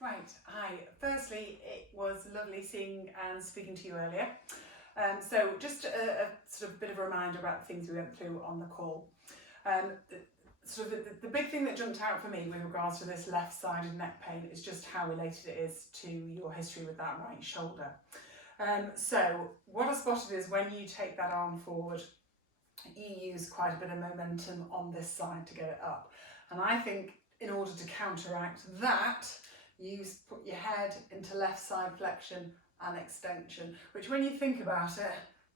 Right, hi. Firstly, it was lovely seeing and speaking to you earlier. So just a sort of bit of a reminder about the things we went through on the call. The big thing that jumped out for me with regards to this left-sided neck pain is just how related it is to your history with that right shoulder. So what I spotted is when you take that arm forward, you use quite a bit of momentum on this side to get it up. And I think in order to counteract that, you put your head into left side flexion and extension, which when you think about it,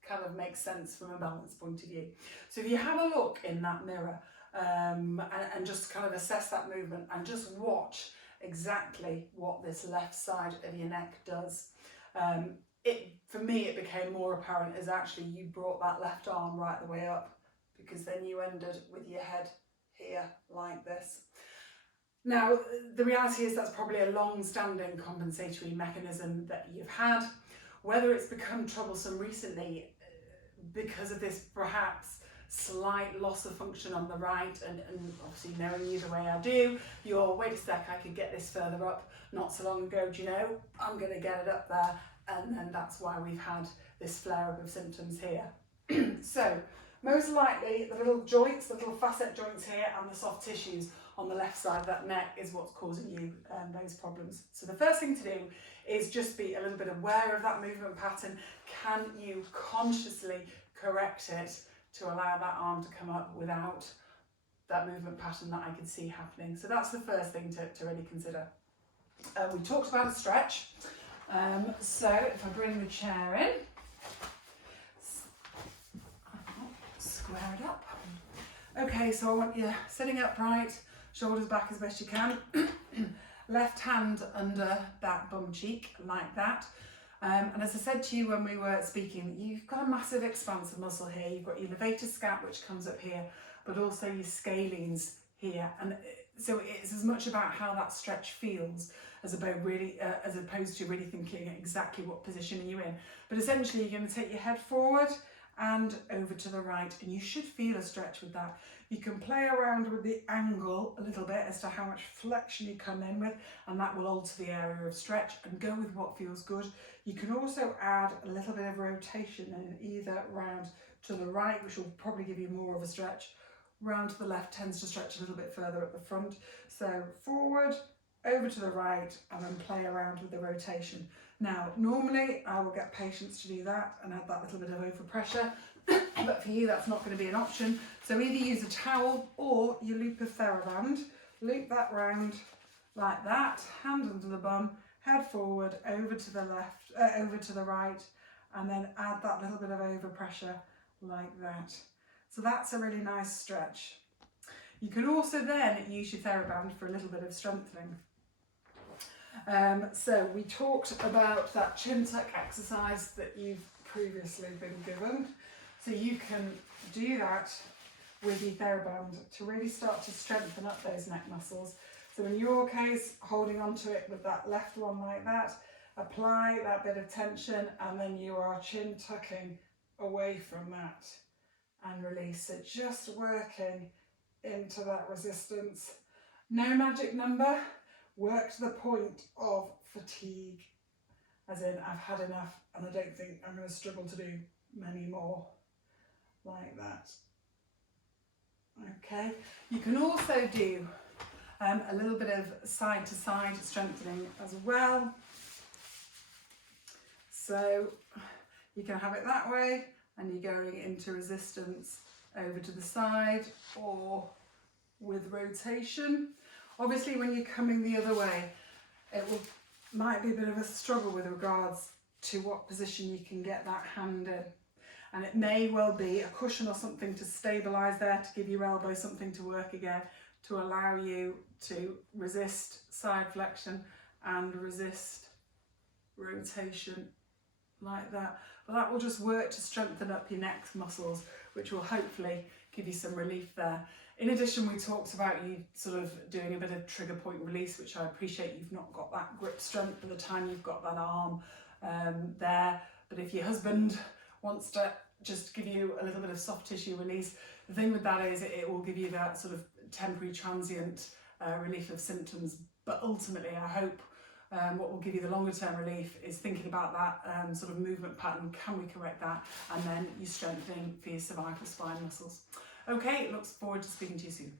kind of makes sense from a balance point of view. So if you have a look in that mirror and just kind of assess that movement and just watch exactly what this left side of your neck does. For me, it became more apparent as actually you brought that left arm right the way up, because then you ended with your head here like this. Now, the reality is that's probably a long-standing compensatory mechanism that you've had. Whether it's become troublesome recently because of this perhaps slight loss of function on the right, and obviously knowing you the way I do, you're, wait a sec, I could get this further up not so long ago, do you know, I'm going to get it up there, and then that's why we've had this flare-up of symptoms here. So, most likely the little joints, the little facet joints here and the soft tissues on the left side of that neck is what's causing you those problems. So the first thing to do is just be a little bit aware of that movement pattern. Can you consciously correct it to allow that arm to come up without that movement pattern that I could see happening? So that's the first thing to really consider. We talked about a stretch. So if I bring the chair in, square it up. Okay, so I want you sitting upright, shoulders back as best you can, left hand under that bum cheek like that. And as I said to you when we were speaking, you've got a massive expansive muscle here. You've got your levator scap, which comes up here, but also your scalenes here. And so it's as much about how that stretch feels as opposed to really thinking exactly what position are you in. But essentially, you're going to take your head forward and over to the right, and you should feel a stretch with that. You can play around with the angle a little bit as to how much flexion you come in with, and that will alter the area of stretch, and go with what feels good. You can also add a little bit of rotation in, either round to the right, which will probably give you more of a stretch. Round to the left tends to stretch a little bit further at the front. So forward, over to the right, and then play around with the rotation. Now, normally I will get patients to do that and add that little bit of overpressure, but for you that's not going to be an option. So either use a towel or you loop a TheraBand, loop that round like that, hand under the bum, head forward, over to the left, over to the right, and then add that little bit of overpressure like that. So that's a really nice stretch. You can also then use your TheraBand for a little bit of strengthening. So we talked about that chin tuck exercise that you've previously been given. So you can do that with your TheraBand to really start to strengthen up those neck muscles. So in your case, holding onto it with that left one like that, apply that bit of tension, and then you are chin tucking away from that and release. So just working into that resistance. No magic number. Work to the point of fatigue, as in I've had enough and I don't think I'm going to struggle to do many more, like that. Okay, you can also do a little bit of side to side strengthening as well. So you can have it that way, and you're going into resistance over to the side or with rotation. Obviously, when you're coming the other way, might be a bit of a struggle with regards to what position you can get that hand in. And it may well be a cushion or something to stabilise there, to give your elbow something to work again, to allow you to resist side flexion and resist rotation like that. But that will just work to strengthen up your neck muscles, which will hopefully give you some relief there. In addition, we talked about you sort of doing a bit of trigger point release, which I appreciate you've not got that grip strength by the time you've got that arm there. But if your husband wants to just give you a little bit of soft tissue release, the thing with that is it will give you that sort of temporary transient relief of symptoms. But ultimately, I hope What will give you the longer term relief is thinking about that sort of movement pattern. Can we correct that? And then you're strengthening for your cervical spine muscles. Okay, looks forward to speaking to you soon.